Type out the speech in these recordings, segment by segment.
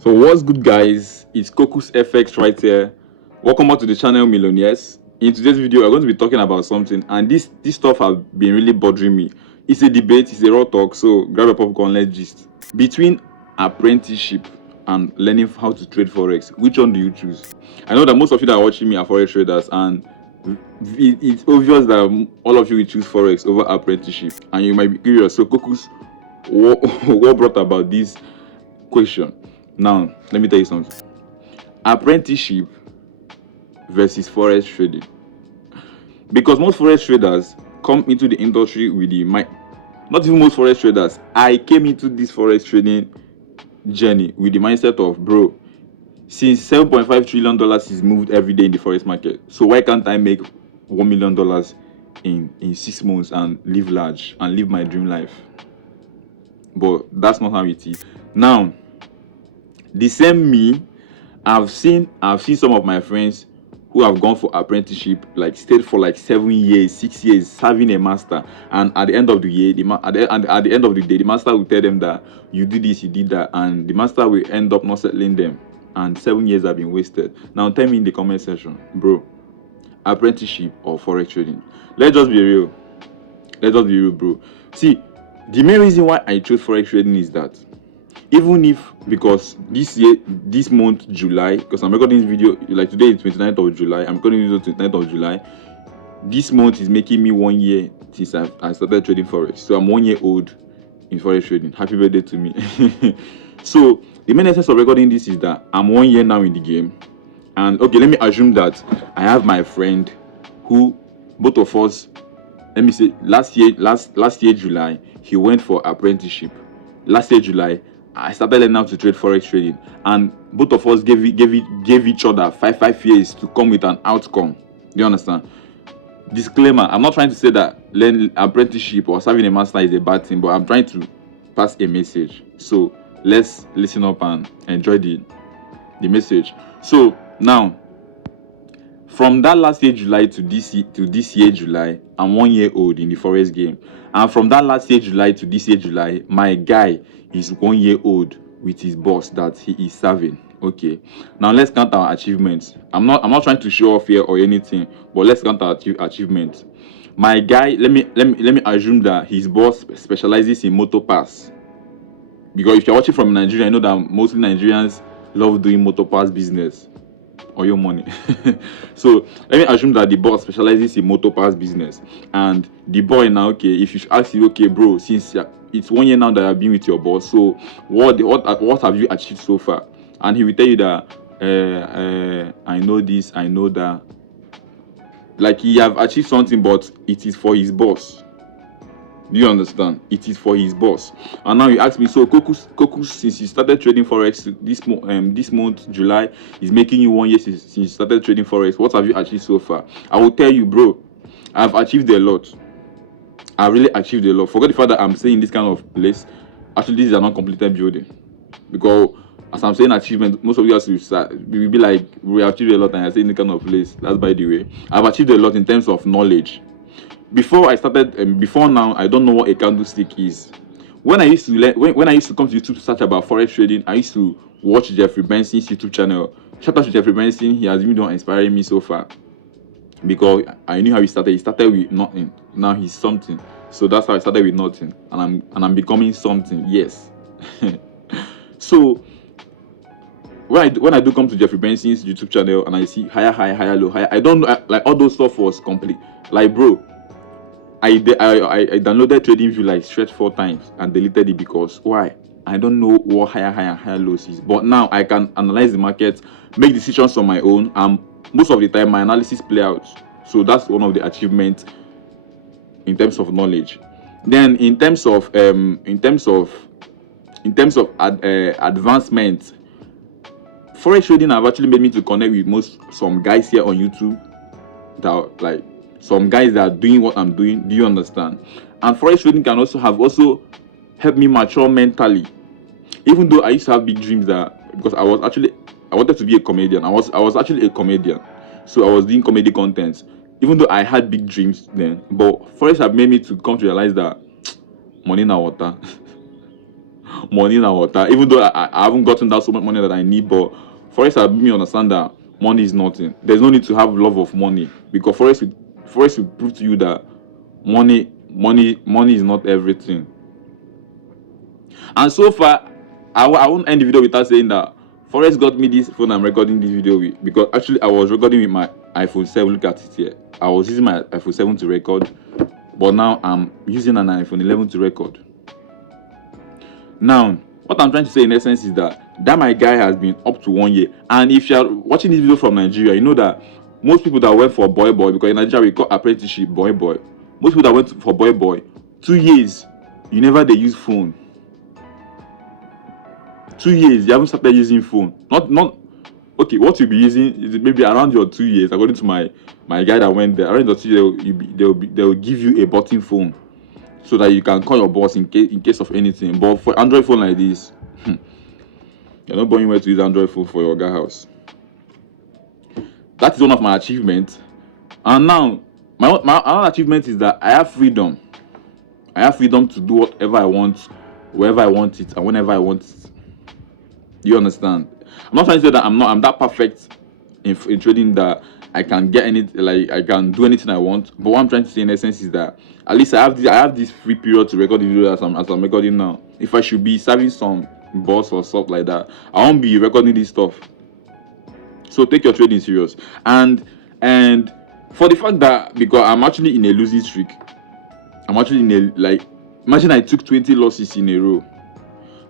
So what's good, guys? It's Kokusfx right here. Welcome back to the channel, Millionaires. In today's video, we're going to be talking about something, and this stuff has been really bothering me. It's a debate, it's a raw talk, so grab a popcorn, let's gist. Between apprenticeship and learning how to trade Forex, which one do you choose? I know that most of you that are watching me are Forex traders, and it's obvious that all of you will choose Forex over apprenticeship, and you might be curious. So Kokus, what brought about this question? Now, let me tell you something. Apprenticeship versus Forex trading. Because most Forex traders come into the industry with the mind. Not even most Forex traders. I came into this Forex trading journey with the mindset of, bro, since $7.5 trillion is moved every day in the Forex market, so why can't I make $1 million in 6 months and live large and live my dream life? But that's not how it is. Now, the same me, I've seen some of my friends who have gone for apprenticeship, like stayed for like 7 years, 6 years, serving a master, and at the end of the year, at the end of the day, the master will tell them that you did this, you did that, and the master will end up not settling them, and 7 years have been wasted. Now tell me in the comment section, bro, apprenticeship or Forex trading? Let's just be real. Let's just be real, bro. See, the main reason why I chose Forex trading is that even if, because this month, July, because I'm recording this video, like today is 29th of July, I'm recording this video 29th of July. This month is making me 1 year since I started trading Forex. So I'm 1 year old in Forex trading. Happy birthday to me. So the main essence of recording this is that I'm 1 year now in the game. And okay, let me assume that I have my friend who, both of us, let me say, last year July, he went for apprenticeship. Last year July, I started learning how to trade Forex trading, and both of us gave each other five years to come with an outcome. Do you understand? Disclaimer: I'm not trying to say that learning apprenticeship or serving a master is a bad thing, but I'm trying to pass a message. So let's listen up and enjoy the message. So now, from that last year July to this year July, I'm 1 year old in the Forex game, and from that last year July to this year July, my guy is 1 year old with his boss that he is serving. Okay, now let's count our achievements. I'm not trying to show off here or anything, but let's count our achievements. My guy, let me assume that his boss specializes in motor pass, because if you're watching from Nigeria, I know that mostly Nigerians love doing motor pass business or your money. So let me assume that the boss specializes in motor pass business, and the boy now, okay, if you ask you, okay, bro, since it's 1 year now that I've been with your boss, so what have you achieved so far? And he will tell you that I know this, I know that, like he have achieved something, but it is for his boss. Do you understand? It is for his boss. And now you ask me, so Kokus, since you started trading Forex this month, July, is making you 1 year since you started trading Forex. What have you achieved so far? I will tell you, bro, I've achieved a lot. I really achieved a lot. Forget the fact that I'm saying this kind of place. Actually, this is a non-completed building. Because as I'm saying achievement, most of you guys will be like, we achieved a lot, and I say in this kind of place. That's by the way. I've achieved a lot in terms of knowledge. Before I started, before now, I don't know what a candlestick is. When I used to learn, when I used to come to YouTube to search about Forex trading, I used to watch Jeffrey Benson's YouTube channel. Shout out to Jeffrey Benson. He has been the one inspiring me so far, because I knew how he started. He started with nothing. Now he's something. So that's how I started with nothing, and I'm becoming something. Yes. So when I do come to Jeffrey Benson's YouTube channel and I see higher, low, higher, I don't know, like all those stuff was complete. Like, bro, I downloaded TradingView like stretched 4 times and deleted it, because why? I don't know what higher lows is. But now I can analyze the market, make decisions on my own, and most of the time my analysis play out. So that's one of the achievements in terms of knowledge. Then in terms of advancement, Forex trading have actually made me to connect with some guys here on YouTube that, like, some guys that are doing what I'm doing. Do you understand? And Forex trading can also help me mature mentally. Even though I used to have big dreams, that because I wanted to be a comedian. I was actually a comedian, so I was doing comedy content. Even though I had big dreams then, but Forex have made me to come to realize that money na water. money and water. Even though I haven't gotten that so much money that I need, but Forex has made me understand that money is nothing. There's no need to have love of money, because Forex will prove to you that money is not everything. And so far, I won't end the video without saying that Forex got me this phone I'm recording this video with, because actually I was recording with my iPhone 7. Look at it here. I was using my iPhone 7 to record, but now I'm using an iPhone 11 to record. Now, what I'm trying to say in essence is that my guy has been up to 1 year. And if you're watching this video from Nigeria, you know that most people that went for boy, because in Nigeria we call apprenticeship boy. Most people that went for boy, 2 years, you never they use phone. 2 years, you haven't started using phone. Not okay. What you'll be using is maybe around your 2 years, according to my guy that went there. Around your 2 years, they'll give you a button phone, so that you can call your boss in case of anything. But for Android phone like this, you're not going where to use Android phone for your guy house. That is one of my achievements. And now, my other achievement is that I have freedom. I have freedom to do whatever I want, wherever I want it, and whenever I want it. Do you understand? I'm not trying to say that I'm that perfect in trading that I can get anything, like I can do anything I want. But what I'm trying to say in essence is that at least I have this free period to record the video as I'm recording now. If I should be serving some boss or stuff like that, I won't be recording this stuff. So take your trading serious. And for the fact that, because I'm actually in a losing streak, I'm actually in a, like, imagine I took 20 losses in a row.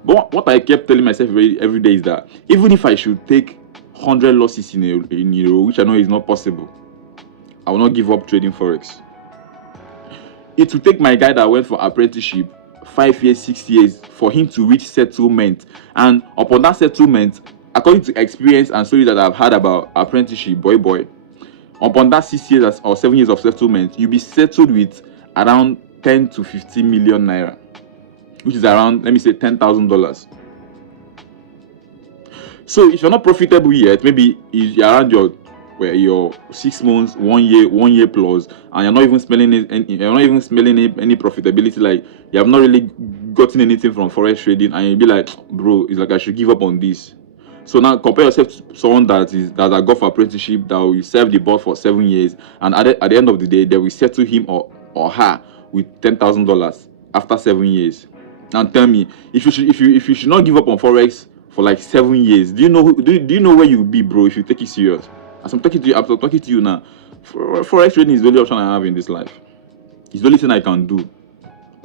But what I kept telling myself every day is that even if I should take 100 losses in a row, which I know is not possible, I will not give up trading Forex. It will take my guy that went for apprenticeship 5 years, 6 years for him to reach settlement. And upon that settlement, according to experience and stories that I've had about apprenticeship boy, upon that 6 years or 7 years of settlement, you'll be settled with around 10 to 15 million naira, which is around, let me say, $10,000. So if you're not profitable yet, maybe you're around your 6 months, 1 year plus, and you're not even smelling any profitability, like you have not really gotten anything from Forex trading, and you'll be like, bro, it's like I should give up on this. So now compare yourself to someone that got for apprenticeship, that will serve the board for 7 years, and at the end of the day, they will settle him or her with $10,000 after 7 years. And tell me, if you should not give up on Forex for like 7 years, do you know where you'll be, bro, if you take it serious? As I'm talking to you now, Forex trading is the only option I have in this life. It's the only thing I can do.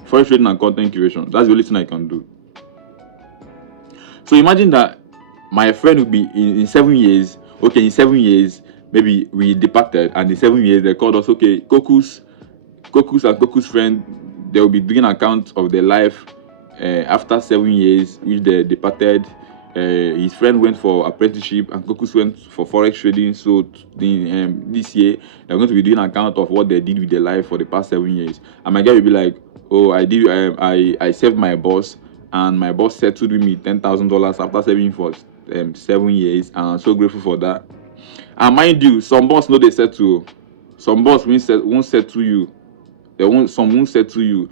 Forex trading and content creation, that's the only thing I can do. So imagine that my friend will be in 7 years. Okay, in 7 years, maybe we departed, and in 7 years they called us. Okay, Kokus and Kokus friend, they will be doing account of their life after 7 years, which they departed. His friend went for apprenticeship, and Kokus went for Forex trading. So this year they're going to be doing account of what they did with their life for the past 7 years. And my guy will be like, oh, I saved my boss, and my boss settled with me $10,000 after saving for 7 years, and I'm so grateful for that. And mind you, some boss know they settle. Some boss won't settle you. Some won't settle you.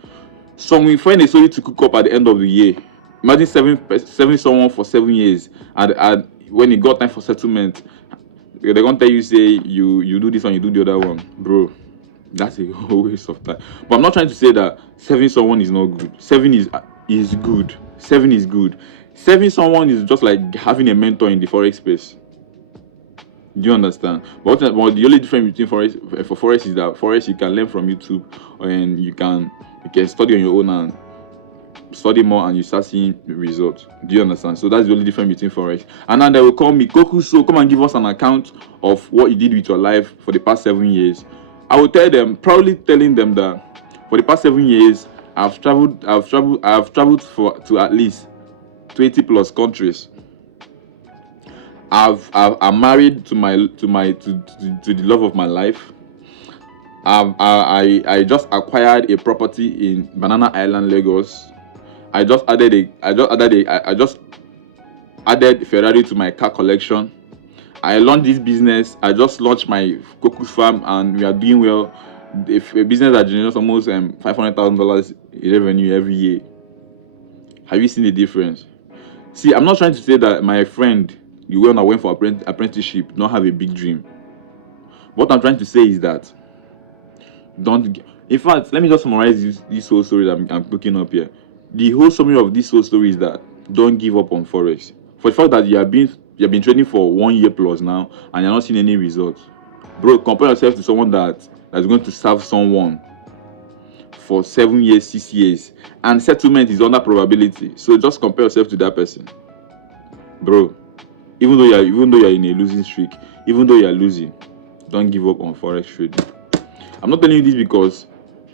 Some will find a story to cook up at the end of the year. Imagine serving someone for 7 years, and when it got time for settlement, they're gonna tell you, say you do this one, you do the other one, bro. That's a whole waste of time. But I'm not trying to say that serving someone is not good. Serving is good. Serving is good. Serving someone is just like having a mentor in the Forex space. Do you understand? But the only difference between Forex is that Forex you can learn from YouTube, and you can study on your own and study more, and you start seeing the results. Do you understand? So that's the only difference between Forex. And then they will call me, Kokus, so come and give us an account of what you did with your life for the past 7 years. I will tell them, proudly telling them that for the past 7 years, I've traveled to at least 20 plus countries. I'm married to the love of my life. I just acquired a property in Banana Island, Lagos. I just added Ferrari to my car collection. I launched this business. I just launched my Kokus farm, and we are doing well. A business that generates almost $500,000 in revenue every year. Have you seen the difference? See, I'm not trying to say that my friend, the one that went for apprenticeship, don't have a big dream. What I'm trying to say is that don't. In fact, let me just summarize this whole story that I'm picking up here. The whole summary of this whole story is that don't give up on Forex. For the fact that you have been trading for 1 year plus now and you're not seeing any results, bro, compare yourself to someone that's going to serve someone for 7 years, 6 years, and settlement is under probability. So just compare yourself to that person, bro. Even though you're in a losing streak, even though you're losing, don't give up on Forex trading. I'm not telling you this because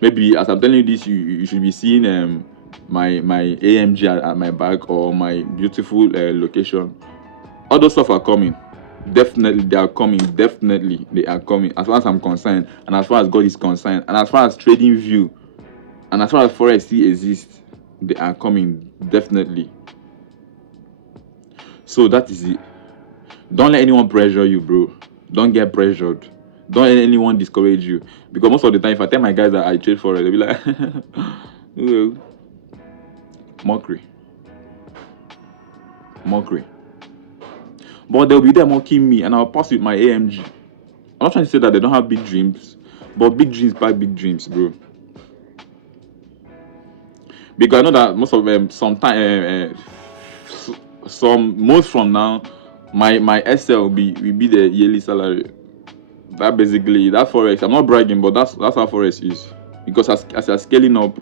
maybe as I'm telling you this, you should be seeing my AMG at my back or my beautiful location. All those stuff are coming. Definitely they are coming. Definitely they are coming, as far as I'm concerned, and as far as God is concerned, and as far as trading view, and as far as Forex still exists, they are coming. Definitely. So that is it. Don't let anyone pressure you, bro. Don't get pressured. Don't let anyone discourage you, because most of the time if I tell my guys that I trade Forex, they'll be like well, mockery. But they'll be there mocking me and I'll pass with my AMG. I'm not trying to say that they don't have big dreams, but big dreams buy big dreams, bro. Because I know that most of them, some months from now, my SL will be the yearly salary. That basically, that Forex, I'm not bragging, but that's how Forex is. Because as you're scaling up,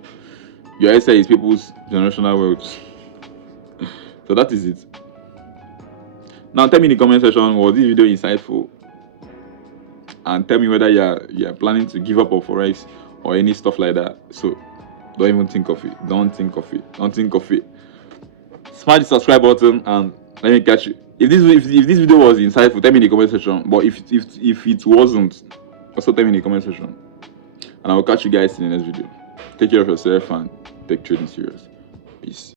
your SL is people's generational wealth. So that is it. Now tell me in the comment section, was this video insightful? And tell me whether you're planning to give up on Forex or any stuff like that. So don't even think of it. Don't think of it. Smash the subscribe button and let me catch you. If this video was insightful, tell me in the comment section. But if it wasn't, also tell me in the comment section. And I will catch you guys in the next video. Take care of yourself and take trading serious. Peace.